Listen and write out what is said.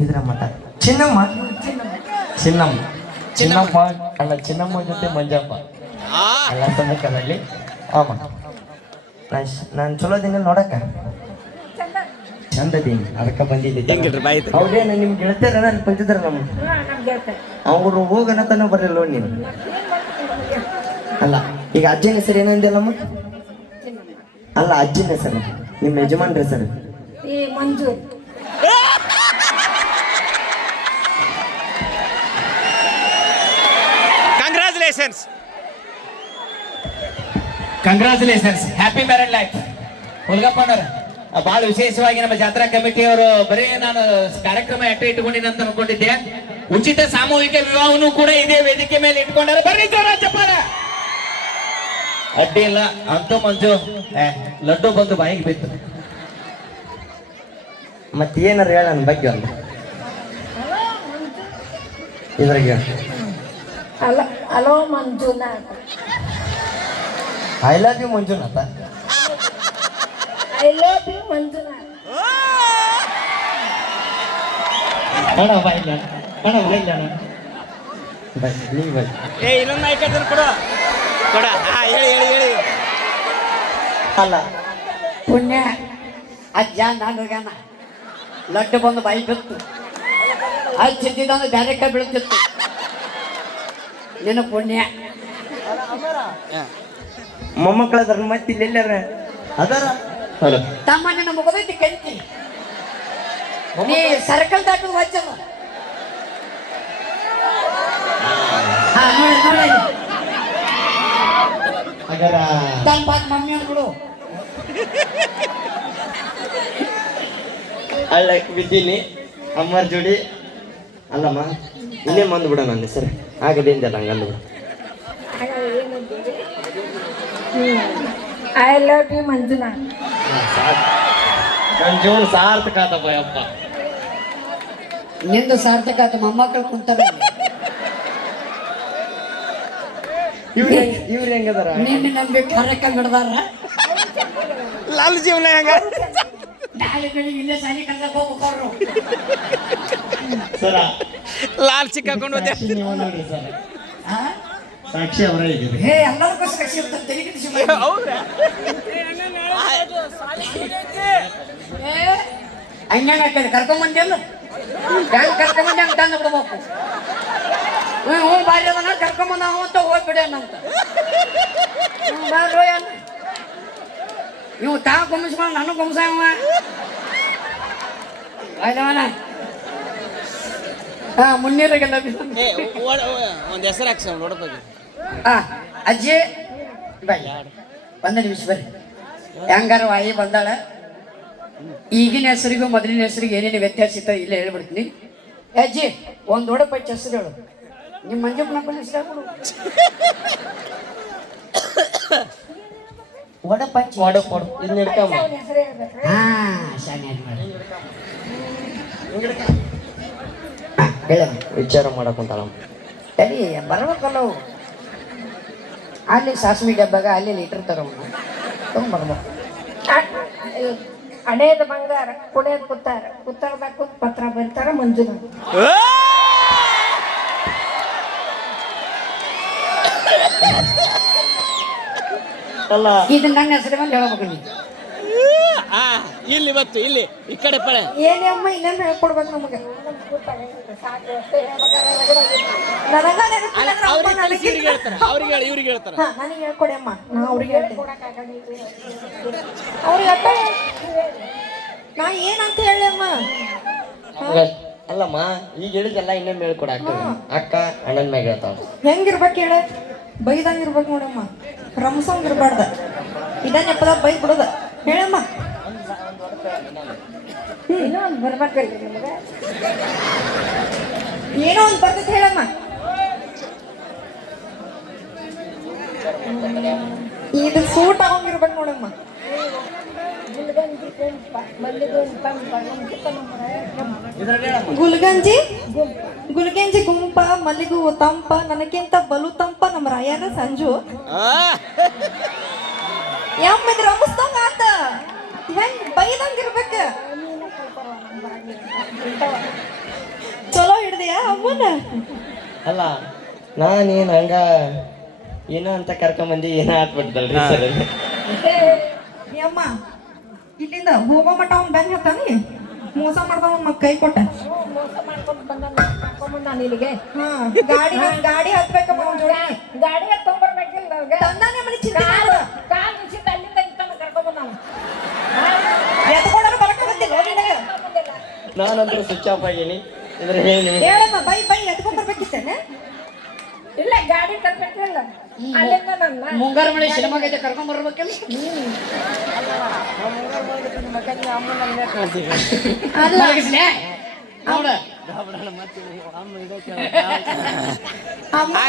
ಇದ್ರ ಮಠ ಚಿನ್ನಮ್ಮ ಚಿನ್ನಮ್ಮ ಚಿನ್ನಮ್ಮ ಅಲ್ಲ ಚಿನ್ನಮ್ಮ ಜೊತೆ ಮಂಜಪ್ಪ ಎಲ್ಲ ಸಮಯದಲ್ಲಿ ಆಮ ನಾನು ಚಲೋ ದಿನ ನೋಡಕ್ಕ ಚಂದದೀನಿ ಅದಕ್ಕೆ ಬಂದಿದ್ದೆ ಹೌದೇನು ನಿಮ್ ಗೆಳತಿಯರ ಅಲ್ಲಿ ಬಂದಿದ್ರ ನಮ್ಮ ಅವ್ರು ಹೋಗನತನ ಬರಲಿಲ್ಲ ನೀನು ಅಲ್ಲ ಈಗ ಅಜ್ಜಿನ ಹೆಸರು ಏನಂದಿಲ್ಲಮ್ಮ ಅಲ್ಲ ಅಜ್ಜಿನ ಹೆಸರು ನಿಮ್ಮ ಯಜಮಾನ್ರ ಹೆಸರು ಮಂಜು ಕಂಗ್ರಾಚುಲೇಷನ್ಸ್ ಹ್ಯಾಪಿ ಮ್ಯಾರೇಡ್ ಲೈಫ್ ಹುಲ್ಗಪ್ಪನವ್ರ ಬಹಳ ವಿಶೇಷವಾಗಿ ನಮ್ಮ ಜಾತ್ರಾ ಕಮಿಟಿಯವರು ಬರೀ ನಾನು ಕಾರ್ಯಕ್ರಮ ಇಟ್ಕೊಂಡಿನ ಅಂತ ಅನ್ಕೊಂಡಿದ್ದೆ ಉಚಿತ ಸಾಮೂಹಿಕ ವಿವಾಹವನ್ನು ಕೂಡ ಇದೇ ವೇದಿಕೆ ಮೇಲೆ ಇಟ್ಕೊಂಡಾರ ಬರ್ರಿ ರಾಜ್ಯಪಾಲ ಅಡ್ಡಿ ಇಲ್ಲ ಅಂತ ಮಂಜು ಲಡ್ಡು ಬಂದು ಬಾಯಿಗೆ ಬಿತ್ತು ಮತ್ತೇನಾರು ಹೇಳ ನನ್ನ ಬಗ್ಗೆ ಒಂದು ಇದ್ರಾಗ hello Manjunath I love you Manjunatha I love you Manjunath ಅಣ್ಣ ಬಾಯಿಲ್ಲ ಅಣ್ಣ ಬಾಯಿಲ್ಲ ಬೈ ನೀವು ಬೈ ಇನ್ನೊಂದು ಐಕನ್ ಕೊಡ ಕೊಡ ಹೇಳಿ ಅಲ್ಲ ಪುಣ್ಯ ಅಜ್ಜ ನಾನು ಲಡ್ಡು ಬಂದು ಬಾಯಿ ಬಿತ್ತು ಅಜ್ಜಿದ್ದಂದ್ರೆ ಬ್ಯಾರೆ ಕೈ ಬೀಳ್ತಿತ್ತು ನಿನ್ನ ಪುಣ್ಯ ಮೊಮ್ಮಕ್ಕಳ ಅದ್ರ ಮತ್ತೆ ಇಲ್ಲೆಲ್ಲಾರ ಅದಾರ ತಮ್ಮ ನಿನ್ನ ಮುಗದೈತಿ ಕಂತಿ ನೀ ಸರ್ಕಲ್ ದಾಟು ಹಚ್ಚದ ನೋಡಿ ತನ್ನ ಬಾತ್ ಮಮ್ಮಿ ಅಂದ್ಬಿಡು ಅಲ್ಲ ಬಿದ್ದೀನಿ ಅಮ್ಮರ ಜೋಡಿ ಅಲ್ಲಮ್ಮ ಇನ್ನೇ ಮಂದು ಬಿಡ ನನ್ನ ಹೆಸರು ಆಗದಿಂದ ಹಂಗೆ ಅಂದ್ಬಿಡು ಐ ಲವ್ ಯು ಮಂಜುನಾಥ್ ನನ್ನ ಜೀವನ ಸಾರ್ಥಕ ಆತಪ್ಪ ಅಪ್ಪ ನಿಂದು ಸಾರ್ಥಕ ಆತ ಮೊಮ್ಮಕ್ಕಳು ಕುಂತಾರ ಇವ್ರು ಹೆಂಗದಾರ ನಿನ್ನ ನಂಬಿ ಕಾರ್ಯಕ್ರಮ ಹಿಡ್ದಾರ ಲಾಲ್ ಜೀವನ ಹೆಂಗ ನಾಳೆ ಬೆಳಿಗ್ಗೆ ಇಲ್ಲೇ ಸಾಲಿ ಕಲ್ಸಕ್ ಹೋಗ್ಬೇಕು ಸರ ಲಾಲ್ ಸಿಕ್ಕಾಕೊಂಡು ಹೋದೆ ನೀವು ನೋಡ್ರಿ ಸರ್ ಸಾಕ್ಷಿ ಅವರೇ ಇದ್ದೀರಿ ಹೇ ಎಲ್ಲದಕ್ಕೂ ಕಸಿ ಇರ್ತಾರೆ ತಲೆ ಕೆಡಿಸಿ ಹೌದಾ ಹಂಗ್ಯಾಂಗ ಹಾಕಿದ್ರೆ ಕರ್ಕೊಂಬಂದಿಲ್ಲ ಹೆಂಗ್ ಕರ್ಕೊಂಬಂದಿ ಹಂಗೆ ತಂದು ಬಿಡ್ಬೇಕು ಹ್ಞೂ ಬಾರಿ ಅದನ್ನ ಕರ್ಕೊಂಬಂದ ಅಂತ ಹೋಗ್ಬಿಡೇನಂತ ಇವು ತಾ ಗುಮ್ಮಿಸ್ಕೊಂಡು ನಾನು ಗುಮ್ಸವ ಆಯ್ತವನ ಮುನ್ನೀರಿಗೆಲ್ಲ ಒಂದು ಹೆಸರು ಹಾಕ್ಸ ನೋಡಬೇಕು ಅಜ್ಜಿ ಬೈ ಒಂದು ನಿಮಿಷ ಬರ್ರಿ ಹೆಂಗಾರ ವಾಯಿ ಬಂದಾಳ ಈಗಿನ ಹೆಸರಿಗೂ ಮೊದಲಿನ ಹೆಸರಿಗೆ ಏನೇನು ವ್ಯತ್ಯಾಸ ಇತ್ತ ಇಲ್ಲ ಹೇಳ್ಬಿಡ್ತೀನಿ ಅಜ್ಜಿ ಒಂದು ದೊಡ್ಡ ಪಚ್ಚ ಹೆಸರು ಹೇಳು ನಿಮ್ಮ ಮಂಜಪ್ಪನ ಹೆಸರು ಹೇಳ್ಬಿಡು ಒಡಪಚ್ಚಿ ಕೊಡು ಇದನ್ನ ಇಡ್ಕಮ್ಮ ಶಾನೆ ಮಾಡಿ ಹೇಳ ವಿಚಾರ ಮಾಡಕ್ಕಂತಾಳಮ್ಮ ಸರಿ ಬರ್ಬೇಕಲ್ಲವು ಅಲ್ಲಿ ಸಾಸಿವೆ ಡಬ್ಬಾಗ ಅಲ್ಲಿ ಲೀಟರ್ ತಗೊಂಡು ತೊಗೊಂಡ್ಬರ್ಬೇಕು ಹಣೆಯದ ಬಂಗಾರ ಕುಡಿಯೋದು ಕುತ್ತಾರದಾಗ ಕೂತ್ ಪತ್ರ ಬರ್ತಾರ ಮಂಜುನಾಥ್ ಅಲ್ಲ ಇದು ನನ್ನ ಹೆಸರು ಮೇಲೆ ಹೇಳ್ಬೇಕು ನೀ ಇಲ್ಲಿ ಬತ್ತು ಇಲ್ಲಿ ಈ ಕಡೆ ಪಡೆ ಏನೇ ಅಮ್ಮ ಇನ್ನೊಂದು ಹೇಳ್ಕೊಡ್ಬೇಕು ನಮಗೆ ಇವ್ರಿಗೆ ಹೇಳ್ತಾರ ನನಗೆ ಹೇಳ್ಕೊಡಿ ಅಮ್ಮ ನಾ ಅವ್ರಿಗೆ ಹೇಳ್ತೀನಿ ಅವ್ರಿಗೆ ನಾ ಏನಂತ ಹೇಳಿ ಅಮ್ಮ ಅಲ್ಲಮ್ಮ ಈಗ ಹೇಳಿದೆಲ್ಲ ಇನ್ನೊಮ್ಮೆ ಹೇಳ್ಕೊಡ ಅಕ್ಕ ಅಣ್ಣನ ಮ್ಯಾಗ ಹೇಳ್ತಾವ ಹೆಂಗಿರ್ಬೇಕು ಹೇಳ ಬೈದಂಗ ಇರ್ಬೇಕು ನೋಡಮ್ಮ ರಮ್ಸಂಗ್ ಇರ್ಬಾರ್ದ ಇದ ನೆಪದ ಬೈ ಬಿಡೋದ ಹೇಳಮ್ಮ ಏನೋ ಒಂದು ಬರ್ಬೇಕಲ್ರಿ ನಿಮಗೆ ಏನೋ ಒಂದು ಬರ್ತೈತೆ ಹೇಳಮ್ಮ ಇದು ಸೂಟ್ ಆಗೋಂಗಿರ್ಬೇಕು ನೋಡಮ್ಮ ಗುಲ್ಗಂಜಿ ಗುಲ್ಗಂಜಿ ಗುಂಪ ಮಲ್ಲಿಗೂ ತಂಪ ನನಗಿಂತ ಬಲು ತಂಪ ನಮ್ಮ ರಾಯನ ಸಂಜು ಯಮ್ಮಿದ್ರ ರಮಿಸ್ದಂಗ ಆತ ಹೆಂಗ್ ಬೈದಂಗ ಇರ್ಬೇಕ ಚಲೋ ಹಿಡ್ದಿಯಾ ಅಮ್ಮನ ಅಲ್ಲ ನಾನೇನು ಹಂಗ ಏನೋ ಅಂತ ಕರ್ಕೊಂಬಂದು ಏನೋ ಹಾಕ್ಬಿಡ್ತಲ್ರಿ ಸರ್ ಅಮ್ಮ ಇಲ್ಲಿಂದ ಹೋಗೋ ಮಟ್ಟ ಅವ್ನು ಬೆನ್ ಹತ್ತಾನಿ ಮೋಸ ಮಾಡ್ತಾವ ಕೈ ಕೊಟ್ಟ ಹಾ ಗಾಡಿ ಹತ್ಬೇಕಮ್ಮ ಅವ್ನ ಜೋಡಿ ಗಾಡಿ ತಗೊಂಡ್ಬರ್ಬೇಕಿಲ್ಲ ತಂದಾನೆ ಮನೆ ಚಿಂತೆ ಮಾಡು. ಕಾಲ್ ನಿಶ್ಚಿತ ಅಲ್ಲಿಂದ ಇತ್ತಾನ ಕರ್ಕೊಂಡ್ ನಾವು ಎತ್ಕೊಂಡ್ರೆ ಬರಕ್ಕೆ ಬಂದಿಲ್ಲ ನಿನಗೆ ನಾನಂತೂ ಸ್ವಿಚ್ ಆಫ್ ಆಗೀನಿ ಇದ್ರ ಹೇಳಿ ಹೇಳಮ್ಮ ಬೈ ಎತ್ಕೊಂಡ್ ಬರ್ಬೇಕಿತ್ತೇನೆ ಇಲ್ಲ ಗಾಡಿ ತರ್ಬೇಕಿಲ್ಲ ಅಲ್ಲಿಂದ ನನ್ನ ಮುಂಗಾರು ಮಳೆ ಸಿನಿಮಾಗೈತೆ ಕರ್ಕೊಂಡ್ ಬರ್ಬೇಕಲ್ಲ ಅಲ್ಲ ಮಲಗಿಸ್ಲೆ? ನೋಡ ಅಮ್ಮ